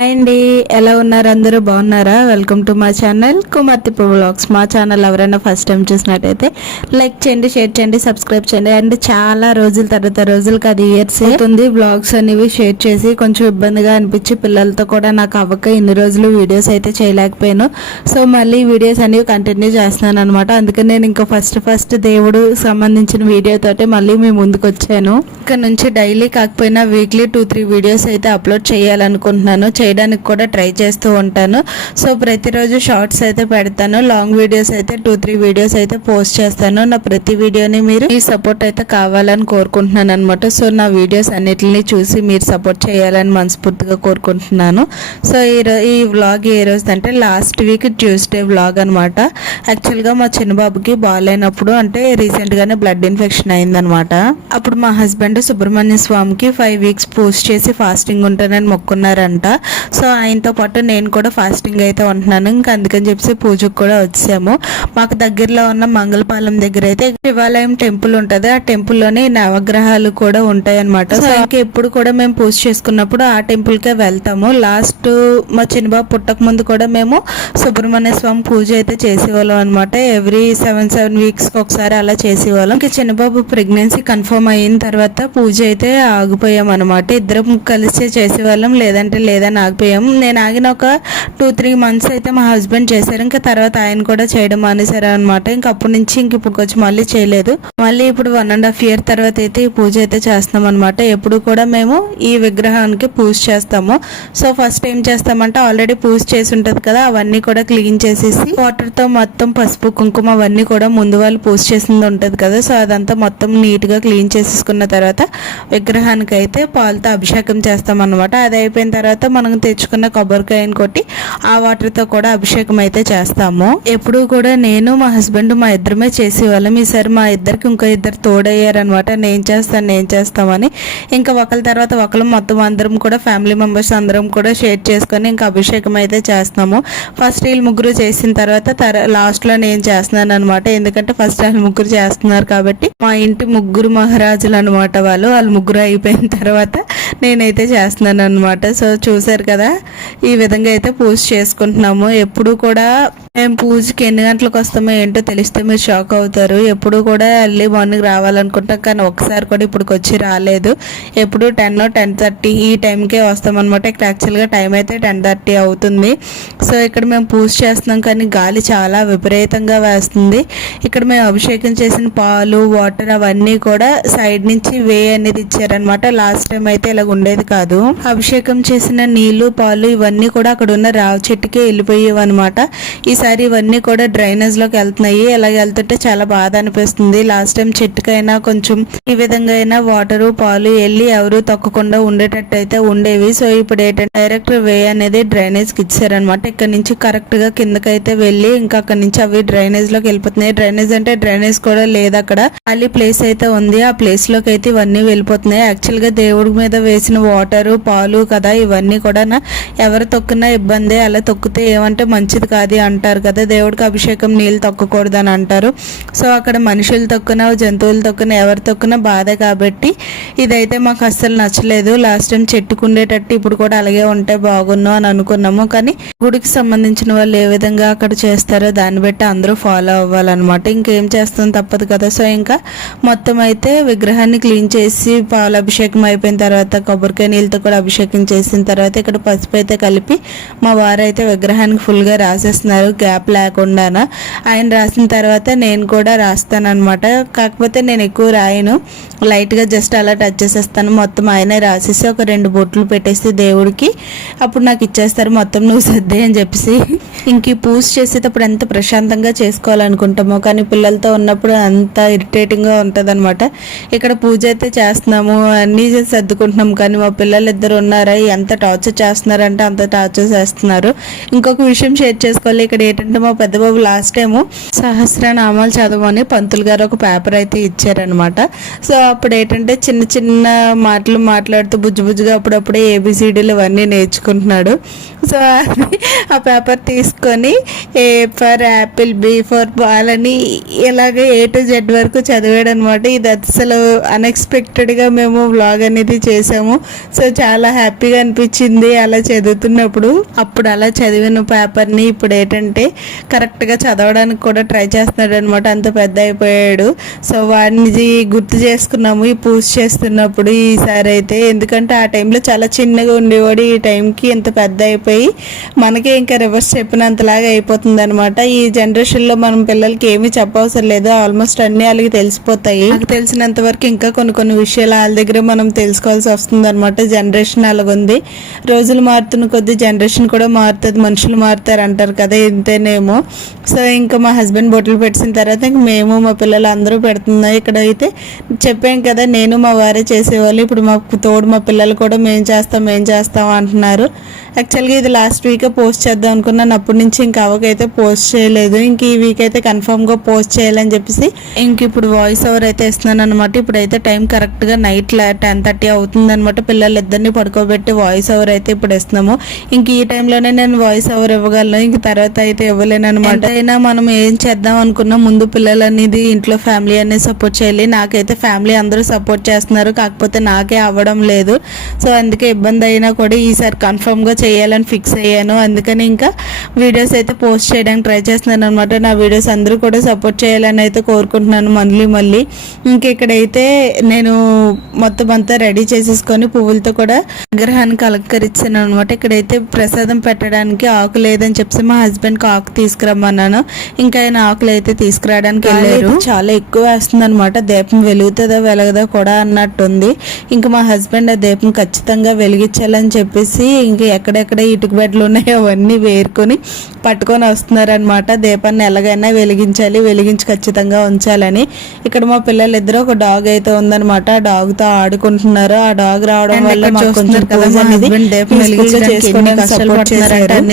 Hi అండి, ఎలా ఉన్నారు? అందరూ బాగున్నారా? వెల్కమ్ టు మై ఛానల్ కుమార్తె వ్లాగ్స్. మా ఛానల్ ఎవరైనా ఫస్ట్ టైం చూసినట్టయితే లైక్ చేయండి, షేర్ చేయండి, సబ్స్క్రైబ్ చేయండి. అండ్ చాలా రోజుల తర్వాత రోజులకి అది ఇయర్స్ అవుతుంది వ్లాగ్స్ అనేవి షేర్ చేసి కొంచెం ఇబ్బందిగా అనిపించి పిల్లలతో కూడా నాకు అవ్వక ఇన్ని రోజులు వీడియోస్ అయితే చేయలేకపోయాను. సో మళ్ళీ వీడియోస్ అనేవి కంటిన్యూ చేస్తున్నాను అనమాట. అందుకని నేను ఇంకా ఫస్ట్ దేవుడు సంబంధించిన వీడియోతోటి మళ్ళీ మీ ముందుకు వచ్చాను. ఇక్కడ నుంచి డైలీ కాకపోయినా వీక్లీ 2-3 వీడియోస్ అయితే అప్లోడ్ చేయాలనుకుంటున్నాను. చేయడానికి కూడా ట్రై చేస్తూ ఉంటాను. సో ప్రతిరోజు షార్ట్స్ అయితే పెడతాను, లాంగ్ వీడియోస్ అయితే 2-3 వీడియోస్ అయితే పోస్ట్ చేస్తాను. నా ప్రతి వీడియోని మీరు మీ సపోర్ట్ అయితే కావాలని కోరుకుంటున్నాను అనమాట. సో నా వీడియోస్ అన్నిటిని చూసి మీరు సపోర్ట్ చేయాలని మనస్ఫూర్తిగా కోరుకుంటున్నాను. సో ఈ వ్లాగ్ ఏ రోజు అంటే లాస్ట్ వీక్ ట్యూస్డే వ్లాగ్ అనమాట. యాక్చువల్గా మా చిన్నబాబుకి బాగాలేనప్పుడు అంటే రీసెంట్గానే బ్లడ్ ఇన్ఫెక్షన్ అయిందనమాట. అప్పుడు మా హస్బెండ్ సుబ్రహ్మణ్య స్వామికి 5 వీక్స్ పూజ చేసి ఫాస్టింగ్ ఉంటానని మొక్కున్నారంట. సో ఆయనతో పాటు నేను కూడా ఫాస్టింగ్ అయితే ఉంటున్నాను. ఇంకా అందుకని చెప్పి పూజకు కూడా వచ్చాము. మాకు దగ్గరలో ఉన్న మంగళపాలెం దగ్గర అయితే శివాలయం టెంపుల్ ఉంటుంది. ఆ టెంపుల్లోనే నవగ్రహాలు కూడా ఉంటాయి అనమాట. సో ఇంకా ఎప్పుడు కూడా మేము పూజ చేసుకున్నప్పుడు ఆ టెంపుల్కే వెళ్తాము. లాస్ట్ మా చిన్నబాబు పుట్టక ముందు కూడా మేము సుబ్రహ్మణ్య స్వామి పూజ అయితే చేసేవాళ్ళం అనమాట. ఎవ్రీ 7 వీక్స్ ఒకసారి అలా చేసేవాళ్ళం. ఇంకా చిన్నబాబు ప్రెగ్నెన్సీ కన్ఫర్మ్ అయిన తర్వాత పూజ అయితే ఆగిపోయాం అనమాట. ఇద్దరం కలిసి చేసేవాళ్ళం, లేదంటే లేదని ఆగిపోయాం. నేను ఆగిన ఒక 2-3 మంత్స్ అయితే మా హస్బెండ్ చేశారు. ఇంకా తర్వాత ఆయన కూడా చేయడం మానేశారు అనమాట. ఇంకా అప్పటి నుంచి ఇంక ఇప్పుడు వచ్చి మళ్ళీ చేయలేదు. మళ్ళీ ఇప్పుడు 1.5 year తర్వాత అయితే ఈ పూజ అయితే చేస్తాం అనమాట. ఎప్పుడు కూడా మేము ఈ విగ్రహానికి పూజ చేస్తాము. సో ఫస్ట్ ఏం చేస్తామంటే ఆల్రెడీ పూజ చేసి ఉంటుంది కదా, అవన్నీ కూడా క్లీన్ చేసేసి వాటర్తో మొత్తం పసుపు కుంకుమ అవన్నీ కూడా ముందు వాళ్ళు పూజ చేసింది ఉంటుంది కదా, సో అదంతా మొత్తం నీట్గా క్లీన్ చేసేసుకున్న తర్వాత విగ్రహానికి అయితే పాలతో అభిషేకం చేస్తాం అనమాట. అది అయిపోయిన తర్వాత మనం తెచ్చుకున్న కొబ్బరికాయని కొట్టి ఆ వాటర్తో కూడా అభిషేకం అయితే చేస్తాము. ఎప్పుడు కూడా నేను మా హస్బెండ్ మా ఇద్దరమే చేసేవాళ్ళం. ఈసారి మా ఇద్దరికి ఇంకో ఇద్దరు తోడయ్యారనమాట. నేను చేస్తామని ఇంకా ఒకరి తర్వాత ఒకరు మొత్తం అందరం కూడా ఫ్యామిలీ మెంబర్స్ అందరం కూడా షేర్ చేసుకొని ఇంకా అభిషేకం అయితే చేస్తున్నాము. ఫస్ట్ వీళ్ళు ముగ్గురు చేసిన తర్వాత లాస్ట్లో నేను చేస్తున్నాను అనమాట. ఎందుకంటే ఫస్ట్ వాళ్ళు ముగ్గురు చేస్తున్నారు కాబట్టి మా ఇంటి ముగ్గురు మహారాజులు అనమాట. వాళ్ళు ముగ్గురు అయిపోయిన తర్వాత నేనైతే చేస్తున్నాను అనమాట. సో చూసారు కదా, ఈ విధంగా అయితే పూజ చేసుకుంటున్నాము. ఎప్పుడు కూడా మేము పూజకి ఎన్ని గంటలకు వస్తామో ఏంటో తెలిస్తే మీరు షాక్ అవుతారు. ఎప్పుడు కూడా ఎర్లీ మార్నింగ్ రావాలనుకుంటాం, కానీ ఒకసారి కూడా ఇప్పుడు వచ్చి రాలేదు. ఎప్పుడు 10-10:30 ఈ టైంకే వస్తామన్నమాట. ఇక్కడ యాక్చువల్గా టైం అయితే 10:30 అవుతుంది. సో ఇక్కడ మేము పూజ చేస్తున్నాం, కానీ గాలి చాలా విపరీతంగా వేస్తుంది. ఇక్కడ మేము అభిషేకం చేసిన పాలు వాటర్ అవన్నీ కూడా సైడ్ నుంచి వే అనేది ఇచ్చారనమాట. లాస్ట్ టైం అయితే ఇలా ఉండేది కాదు. అభిషేకం చేసిన నీళ్లు పాలు ఇవన్నీ కూడా అక్కడ ఉన్న రావి చెట్టుకే వెళ్ళిపోయేవి అనమాట. ఈసారి ఇవన్నీ కూడా డ్రైనేజ్ లోకి వెళ్తున్నాయి. ఇలా వెళ్తుంటే చాలా బాధ అనిపిస్తుంది. లాస్ట్ టైం చెట్టుకైనా కొంచెం ఈ విధంగా అయినా వాటరు పాలు వెళ్ళి ఎవరు తొక్కకుండా ఉండేటట్టు అయితే ఉండేవి. సో ఇప్పుడు ఏంటంటే డైరెక్ట్ వే అనేది డ్రైనేజ్ కి ఇచ్చారనమాట. ఇక్కడ నుంచి కరెక్ట్ గా కిందకైతే వెళ్ళి ఇంకా అక్కడ నుంచి అవి డ్రైనేజ్ లోకి వెళ్ళిపోతున్నాయి. డ్రైనేజ్ అంటే డ్రైనేజ్ కూడా లేదు, అక్కడ ఖాళీ ప్లేస్ అయితే ఉంది. ఆ ప్లేస్ లోకి అయితే ఇవన్నీ వెళ్ళిపోతున్నాయి. యాక్చువల్ గా దేవుడి మీద వేసిన వాటరు పాలు కదా, ఇవన్నీ కూడా ఎవరు తొక్కినా ఇబ్బంది. అలా తొక్కితే ఏమంటే మంచిది కాదు అంటారు కదా, దేవుడికి అభిషేకం నీళ్ళు తొక్కకూడదు అని అంటారు. సో అక్కడ మనుషులు తొక్కినా జంతువులు తొక్కినా ఎవరు తొక్కినా బాధే. కాబట్టి ఇదైతే మాకు అస్సలు నచ్చలేదు. లాస్ట్ టైం చెట్టుకుండేటట్టు ఇప్పుడు కూడా అలాగే ఉంటే బాగున్నాం అని అనుకున్నాము. కానీ గుడికి సంబంధించిన వాళ్ళు ఏ విధంగా అక్కడ చేస్తారో దాన్ని బట్టి అందరూ ఫాలో అవ్వాలన్నమాట. ఇంకేం చేస్తాం, తప్పదు కదా. సో ఇంకా మొత్తం అయితే విగ్రహాన్ని క్లీన్ చేసి పాల అభిషేకం అయిపోయిన తర్వాత కొబ్బరికాయ నీళ్ళతో కూడా అభిషేకం చేసిన తర్వాత ఇక్కడ పసుపు అయితే కలిపి మా వారు అయితే విగ్రహానికి ఫుల్గా రాసేస్తున్నారు, గ్యాప్ లేకుండా. ఆయన రాసిన తర్వాత నేను కూడా రాస్తాను అనమాట. కాకపోతే నేను ఎక్కువ రాయను, లైట్గా జస్ట్ అలా టచ్ చేసేస్తాను. మొత్తం ఆయనే రాసేసి ఒక 2 బొట్లు పెట్టేసి దేవుడికి అప్పుడు నాకు ఇచ్చేస్తారు, మొత్తం నువ్వు సర్దే అని చెప్పేసి. ఇంక ఈ పూజ చేసేటప్పుడు ఎంత ప్రశాంతంగా చేసుకోవాలనుకుంటామో, కానీ పిల్లలతో ఉన్నప్పుడు అంత ఇరిటేటింగ్గా ఉంటుంది అనమాట. ఇక్కడ పూజ అయితే చేస్తున్నాము, అన్నీ సర్దుకుంటున్నాము, కానీ మా పిల్లలు ఇద్దరు ఉన్నారా ఎంత టార్చర్ చేస్తున్నారంటే అంత టార్చర్ చేస్తున్నారు. ఇంకొక విషయం షేర్ చేసుకోవాలి. ఇక్కడ ఏంటంటే మా పెద్ద బాబు లాస్ట్ టైము సహస్రనామాలు చదవని పంతులు గారు ఒక పేపర్ అయితే ఇచ్చారనమాట. సో అప్పుడు ఏంటంటే చిన్న చిన్న మాటలు మాట్లాడుతూ బుజ్జుగా అప్పుడప్పుడే ABCDలు ఇవన్నీ నేర్చుకుంటున్నాడు. సో ఆ పేపర్ తీసుకొని A for Apple, B for ball అని ఇలాగే A to Z వరకు చదివాడు అనమాట. ఇది అసలు అన్ఎక్స్పెక్టెడ్గా మేము వ్లాగ్ అనేది చేసాము. సో చాలా హ్యాపీగా అనిపించింది. డైలీ అలా చదువుతున్నప్పుడు అప్పుడు అలా చదివిన పేపర్ని ఇప్పుడు ఏంటంటే కరెక్ట్గా చదవడానికి కూడా ట్రై చేస్తున్నాడు అనమాట. అంత పెద్ద అయిపోయాడు. సో వాడిని గుర్తు చేసుకున్నాము ఈ పూజ చేస్తున్నప్పుడు ఈసారి అయితే. ఎందుకంటే ఆ టైంలో చాలా చిన్నగా ఉండేవాడు, ఈ టైంకి ఇంత పెద్ద అయిపోయి మనకే ఇంకా రివర్స్ చెప్పినంతలాగా అయిపోతుంది అనమాట. ఈ జనరేషన్లో మనం పిల్లలకి ఏమీ చెప్పవసరం లేదు, ఆల్మోస్ట్ అన్నీ వాళ్ళకి తెలిసిపోతాయి. నాకు తెలిసినంత వరకు ఇంకా కొన్ని విషయాలు వాళ్ళ దగ్గర మనం తెలుసుకోవాల్సి వస్తుంది అనమాట. జనరేషన్ అలాగుంది. రోజులు మారుతున్న కొద్దీ జనరేషన్ కూడా మారుతుంది, మనుషులు మారుతారు అంటారు కదా, ఇంతేనేమో. సో ఇంకా మా హస్బెండ్ బొట్లు పెట్టిన తర్వాత ఇంక మేము మా పిల్లలు అందరూ పెడుతున్నాం. ఇక్కడ అయితే చెప్పాం కదా, నేను మా వారే చేసేవాళ్ళు. ఇప్పుడు మాకు తోడు మా పిల్లలు కూడా మేము చేస్తాం అంటున్నారు. యాక్చువల్గా ఇది లాస్ట్ వీకే పోస్ట్ చేద్దాం అనుకున్నాను, అప్పటి నుంచి ఇంకా అవకైతే పోస్ట్ చేయలేదు. ఇంక ఈ వీక్ అయితే కన్ఫర్మ్గా పోస్ట్ చేయాలని చెప్పేసి ఇంక ఇప్పుడు వాయిస్ ఓవర్ అయితే ఇస్తున్నాను అనమాట. ఇప్పుడైతే టైం కరెక్ట్గా నైట్ 10:30 అవుతుంది అనమాట. పిల్లలు ఇద్దరిని పడుకోబెట్టి వాయిస్ ఓవర్ అయితే ఇప్పుడు ఇస్తున్నాము. ఇంక ఈ టైంలోనే నేను వాయిస్ ఓవర్ ఇవ్వగలను, ఇంక తర్వాత అయితే ఇవ్వలేను అనమాట. అయినా మనం ఏం చేద్దాం అనుకున్నా ముందు పిల్లలు అనేది ఇంట్లో ఫ్యామిలీ అనేది సపోర్ట్ చేయాలి. నాకైతే ఫ్యామిలీ అందరూ సపోర్ట్ చేస్తున్నారు, కాకపోతే నాకే అవ్వడం లేదు. సో అందుకే ఇబ్బంది అయినా కూడా ఈసారి కన్ఫర్మ్గా చేయాలని ఫిక్స్ అయ్యాను. అందుకని ఇంకా వీడియోస్ అయితే పోస్ట్ చేయడానికి ట్రై చేస్తున్నాను అనమాట. నా వీడియోస్ అందరూ కూడా సపోర్ట్ చేయాలని అయితే కోరుకుంటున్నాను మళ్ళీ. ఇంకెక్కడైతే నేను మొత్తం అంతా రెడీ చేసేసుకొని పువ్వులతో కూడా విగ్రహానికి అలంకరించాను అనమాట. ఇక్కడైతే ప్రసాదం పెట్టడానికి ఆకు లేదని చెప్పి మా హస్బెండ్కి ఆకు తీసుకురమ్మన్నాను. ఇంకా ఆయన ఆకులు అయితే తీసుకురావడానికి వెళ్ళారు. చాలా ఎక్కువ వేస్తుంది అనమాట. దీపం వెలుగుతుందా వెలగదా కూడా అన్నట్టుంది. ఇంకా మా హస్బెండ్ ఆ దీపం ఖచ్చితంగా వెలిగించాలని చెప్పేసి ఇంకా ఎక్కడెక్కడ ఇటుక బెడ్లు ఉన్నాయో అవన్నీ వేరుకొని పట్టుకొని వస్తున్నారనమాట. దీపాన్ని ఎలాగైనా వెలిగించి ఖచ్చితంగా ఉంచాలని. ఇక్కడ మా పిల్లలు ఇద్దరు ఒక డాగ్ అయితే ఉందనమాట, ఆ డాగ్ తో ఆడుకుంటున్నారు. ఆ డాగ్ రావడం వల్ల అన్ని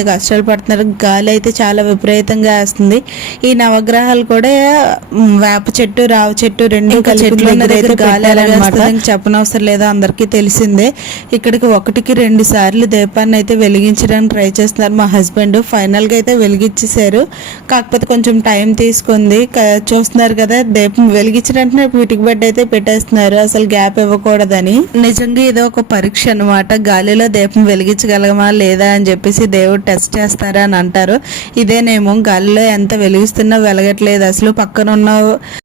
కష్టాలు పడుతున్నారు. గాలి అయితే చాలా విపరీతంగా వేస్తుంది. ఈ నవగ్రహాలు కూడా వేప చెట్టు రావి చెట్టు రెండు చెట్లు గాలి చెప్పనవసరం లేదా, అందరికీ తెలిసిందే. ఇక్కడికి 1-2 సార్లు దీపాన్ని అయితే వెలిగించడానికి ట్రై చేస్తున్నారు మా హస్బెండ్. ఫైనల్ గా అయితే వెలిగించేశారు, కాకపోతే కొంచెం టైం తీసుకుంది. చూస్తున్నారు కదా, దీపం వెలిగించడానికి వీటికి బెడ్ అయితే పెట్టేస్తున్నారు, అసలు గ్యాప్ ఇవ్వకూడదని. నిజంగా ఇది ఒక పరీక్ష అనమాట. గాలిలో దీపం వెలిగించగలమా లేదా అని చెప్పేసి దేవుడు టెస్ట్ చేస్తారా అని అంటారు. ఇదేనేమో, గాలిలో ఎంత వెలిగిస్తున్నా వెలగట్లేదు అసలు. పక్కన ఉన్న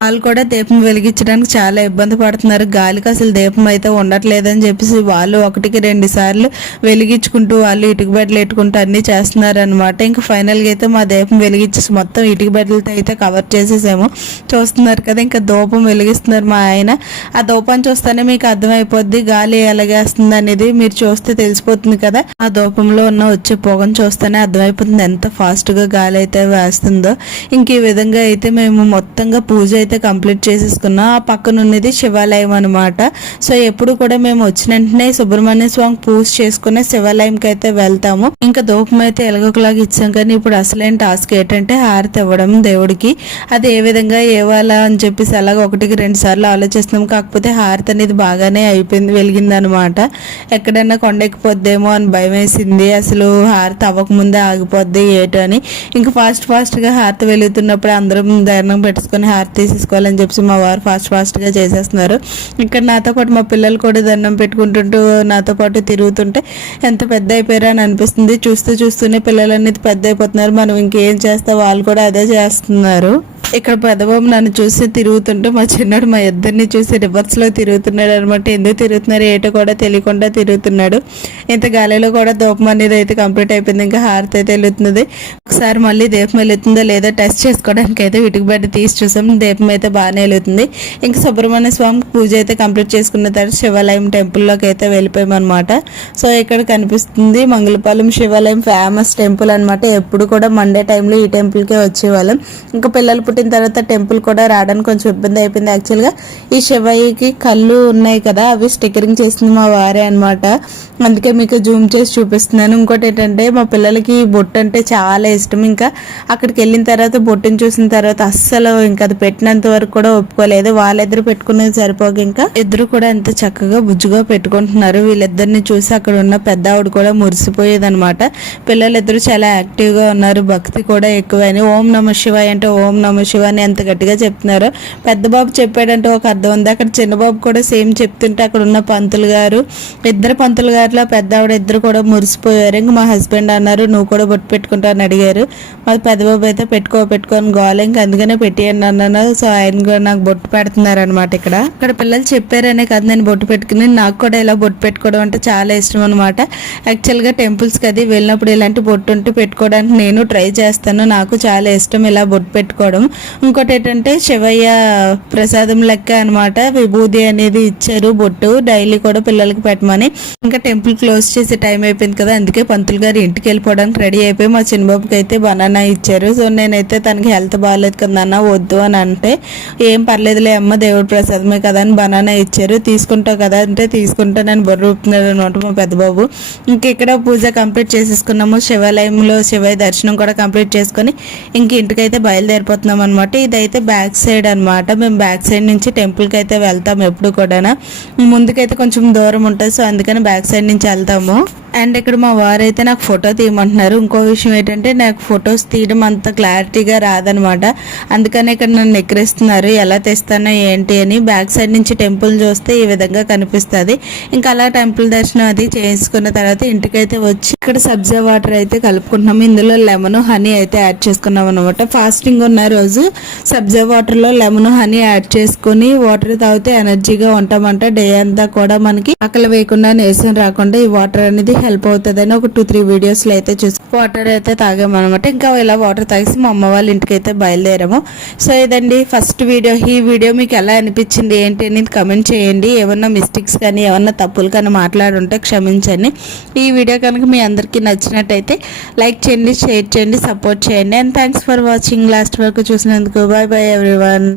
వాళ్ళు కూడా దీపం వెలిగించడానికి చాలా ఇబ్బంది పడుతున్నారు. గాలికి అసలు దీపం అయితే ఉండట్లేదని చెప్పేసి వాళ్ళు 1-2 సార్లు వెలిగించుకుంటూ వాళ్ళు ఇటుక బెడ్లు పెట్టుకుంటూ అన్ని చేస్తున్నారు అనమాట. ఇంకా ఫైనల్ గా అయితే మా దీపం వెలిగించేసి మొత్తం ఇటుక బెడ్లతో అయితే కవర్ చేసేసాము. చూస్తున్నారు కదా, ఇంకా ధూపం వెలిగిస్తున్నారు మా ఆయన. ఆ ధూపాన్ని చూస్తేనే మీకు అర్థమైపోద్ది గాలి ఎలాగేస్తుంది అనేది. మీరు చూస్తే తెలిసిపోతుంది కదా, ఆ ధూపంలో ఉన్న వచ్చే పొగను చూస్తేనే అర్థమైపోతుంది ఎంత ఫాస్ట్ గా గాలి అయితే వేస్తుందో. ఇంక ఈ విధంగా అయితే మేము మొత్తంగా పూజ అయితే కంప్లీట్ చేసేసుకున్నాం. ఆ పక్కన ఉన్నది శివాలయం అనమాట. సో ఎప్పుడు కూడా మేము వచ్చిన వెంటనే సుబ్రహ్మణ్య స్వామి పూజ చేసుకునే శివాలయంకి అయితే వెళ్తాము. ఇంకా ధూపం అయితే ఎలాగోలాగా ఇచ్చాం, కానీ ఇప్పుడు అసలైన టాస్క్ ఏంటంటే హారతి ఇవ్వడం దేవుడికి. అది ఏ విధంగా ఇవ్వాలా అని చెప్పేసి అలాగ 1-2 సార్లు ఆలోచిస్తున్నాం. కాకపోతే హారతి అనేది బాగానే అయిపోయింది, వెలిగింది అనమాట. ఎక్కడైనా కొండెక్కిపోద్దేమో అని భయం వేసింది, అసలు హారతి అవ్వకముందే ఆగిపోద్ది ఏటో అని. ఇంకా ఫాస్ట్ గా హారతి వెలుగుతున్నప్పుడు అందరం ధైర్యం పెట్టుకొని హారతి తీసేసుకోవాలని చెప్పి మా వారు ఫాస్ట్ గా చేసేస్తున్నారు. ఇక్కడ నాతో పాటు మా పిల్లలు కూడా దండం పెట్టుకుంటుంటూ నాతో పాటు తిరుగుతుంటే ఎంత పెద్ద అయిపోయారా అని అనిపిస్తుంది. చూస్తూనే పిల్లలు అనేది పెద్ద అయిపోతున్నారు. మనం ఇంకేం చేస్తా, వాళ్ళు కూడా అదే చేస్తున్నారు. ఇక్కడ పెద్దబాబు నన్ను చూసి తిరుగుతుంటే మా చిన్నాడు మా ఇద్దరిని చూసి రివర్స్ లో తిరుగుతున్నాడు అనమాట. ఎందుకు తిరుగుతున్నారు ఏటో కూడా తెలియకుండా తిరుగుతున్నాడు. ఇంత గాలిలో కూడా దీపం అనేది అయితే కంప్లీట్ అయిపోయింది. ఇంకా హారతి అయితే వెళ్తుంది. ఒకసారి మళ్ళీ దీపం వెళ్తుందో లేదో టెస్ట్ చేసుకోవడానికి అయితే వీటికి బయట తీసి చూసాం. దీపం అయితే బాగానే వెళ్తుంది. ఇంకా సుబ్రహ్మణ్య స్వామి పూజ అయితే కంప్లీట్ చేసుకున్న తర్వాత శివాలయం టెంపుల్లోకి అయితే వెళ్ళిపోయాం అనమాట. సో ఇక్కడ కనిపిస్తుంది మంగళపాలెం శివాలయం ఫేమస్ టెంపుల్ అనమాట. ఎప్పుడు కూడా మండే టైంలో ఈ టెంపుల్కే వచ్చేవాళ్ళం. ఇంకా పిల్లలు పుట్టిన తర్వాత టెంపుల్ కూడా రావడానికి కొంచెం ఇబ్బంది అయిపోయింది. యాక్చువల్గా ఈ శివయ్యకి కళ్ళు ఉన్నాయి కదా, అవి స్టిక్కరింగ్ చేసింది మా వారే అనమాట. అందుకే మీకు జూమ్ చేసి చూపిస్తున్నాను. ఇంకోటి ఏంటంటే మా పిల్లలకి బొట్టు అంటే చాలా ఇష్టం. ఇంకా అక్కడికి వెళ్ళిన తర్వాత బొట్టుని చూసిన తర్వాత అస్సలు ఇంకా అది పెట్టినంత వరకు కూడా ఒప్పుకోలేదు. వాళ్ళిద్దరు పెట్టుకునేది సరిపోక ఇంకా ఇద్దరు కూడా ఎంత చక్కగా బుజ్జుగా పెట్టుకుంటున్నారు. వీళ్ళిద్దరిని చూసి అక్కడ ఉన్న పెద్ద ఆవిడ కూడా మురిసిపోయేది అనమాట. పిల్లలిద్దరూ చాలా యాక్టివ్ గా ఉన్నారు, భక్తి కూడా ఎక్కువైంది. ఓం నమ శివాయ అంటే ఓం నమ శివ అని ఎంత గట్టిగా చెప్తున్నారు. పెద్ద బాబు చెప్పాడంటే ఒక అర్థం ఉంది, అక్కడ చిన్న బాబు కూడా సేమ్ చెప్తుంటే అక్కడ ఉన్న పంతులు గారు, ఇద్దరు పంతులు గారులో పెద్ద ఆవిడ ఇద్దరు కూడా మురిసిపోయారు. ఇంక మా హస్బెండ్ అన్నారు నువ్వు కూడా బొట్టు పెట్టుకుంటా అని అడిగారు. మాది పెద్ద బాబు అయితే పెట్టుకొని గోల, ఇంక అందుకనే పెట్టేయండి అన్నాను. సో ఆయన కూడా నాకు బొట్టు పెడుతున్నారు అనమాట. ఇక్కడ పిల్లలు చెప్పారనే కదా నేను బొట్టు పెట్టుకుని, నాకు కూడా ఇలా బొట్టు పెట్టుకోవడం అంటే చాలా ఇష్టం అనమాట. యాక్చువల్గా టెంపుల్స్కి అది వెళ్ళినప్పుడు ఇలాంటి బొట్టు ఉంటే పెట్టుకోవడానికి నేను ట్రై చేస్తాను, నాకు చాలా ఇష్టం ఇలా బొట్టు పెట్టుకోవడం. ఇంకోటి ఏంటంటే శివయ్య ప్రసాదం లెక్క అనమాట, విభూది అనేది ఇచ్చారు బొట్టు, డైలీ కూడా పిల్లలకి పెట్టమని. ఇంకా టెంపుల్ క్లోజ్ చేసే టైం అయిపోయింది కదా, అందుకే పంతులు గారు ఇంటికి వెళ్ళిపోవడానికి రెడీ అయిపోయి మా చిన్నబాబుకి అయితే బనానా ఇచ్చారు. సో నేనైతే తనకి హెల్త్ బాగాలేదు కదా అన్న వద్దు అని అంటే, ఏం పర్లేదులే అమ్మ దేవుడి ప్రసాదమే కదా అని బనానా ఇచ్చారు. తీసుకుంటావు కదా అంటే తీసుకుంటా నేను బొర్ర ఊపుతున్నాడు అనమాట మా పెద్ద బాబు. ఇంక ఇక్కడ పూజ కంప్లీట్ చేసేసుకున్నాము, శివాలయంలో శివయ్య దర్శనం కూడా కంప్లీట్ చేసుకొని ఇంక ఇంటికైతే బయలుదేరిపోతున్నాం అనమాట. ఇదైతే బ్యాక్ సైడ్ అనమాట, మేము బ్యాక్ సైడ్ నుంచి టెంపుల్కి అయితే వెళ్తాం ఎప్పుడు కూడా. ముందుకైతే కొంచెం దూరం ఉంటుంది, సో అందుకని బ్యాక్ సైడ్ నుంచి వెళ్తాము. అండ్ ఇక్కడ మా వారు అయితే నాకు ఫోటో తీయమంటున్నారు. ఇంకో విషయం ఏంటంటే నాకు ఫొటోస్ తీయడం అంత క్లారిటీగా రాదనమాట, అందుకని ఇక్కడ నన్ను ఎక్కిరిస్తున్నారు ఎలా తెస్తానో ఏంటి అని. బ్యాక్ సైడ్ నుంచి టెంపుల్ చూస్తే ఈ విధంగా కనిపిస్తుంది. ఇంకా అలా టెంపుల్ దర్శనం అది చేసుకున్న తర్వాత ఇంటికైతే వచ్చి ఇక్కడ సబ్జా వాటర్ అయితే కలుపుకుంటున్నాము. ఇందులో లెమన్ హనీ అయితే యాడ్ చేసుకున్నాం అనమాట. ఫాస్టింగ్ ఉన్న రోజు సబ్జా వాటర్లో లెమన్ హనీ యాడ్ చేసుకుని వాటర్ తాగితే ఎనర్జీగా ఉంటామంట. డే అంతా కూడా మనకి ఆకలి వేయకుండా నీరసం రాకుండా ఈ వాటర్ అనేది హెల్ప్ అవుతుంది అని ఒక 2-3 వీడియోస్లో అయితే చూసి వాటర్ అయితే తాగామన్నమాట. ఇంకా ఇలా వాటర్ తాగేసి మా అమ్మ వాళ్ళ ఇంటికి అయితే బయలుదేరాము. సో ఇదండి ఫస్ట్ వీడియో. ఈ వీడియో మీకు ఎలా అనిపించింది ఏంటి అనేది కమెంట్ చేయండి. ఏమన్నా మిస్టేక్స్ కానీ ఏమన్నా తప్పులు కానీ మాట్లాడుంటే క్షమించండి. ఈ వీడియో కనుక మీ అందరికీ నచ్చినట్టయితే లైక్ చేయండి, షేర్ చేయండి, సపోర్ట్ చేయండి. And thanks for watching. Last వరకు చూసినందుకు బాయ్ బాయ్ ఎవ్రీవన్.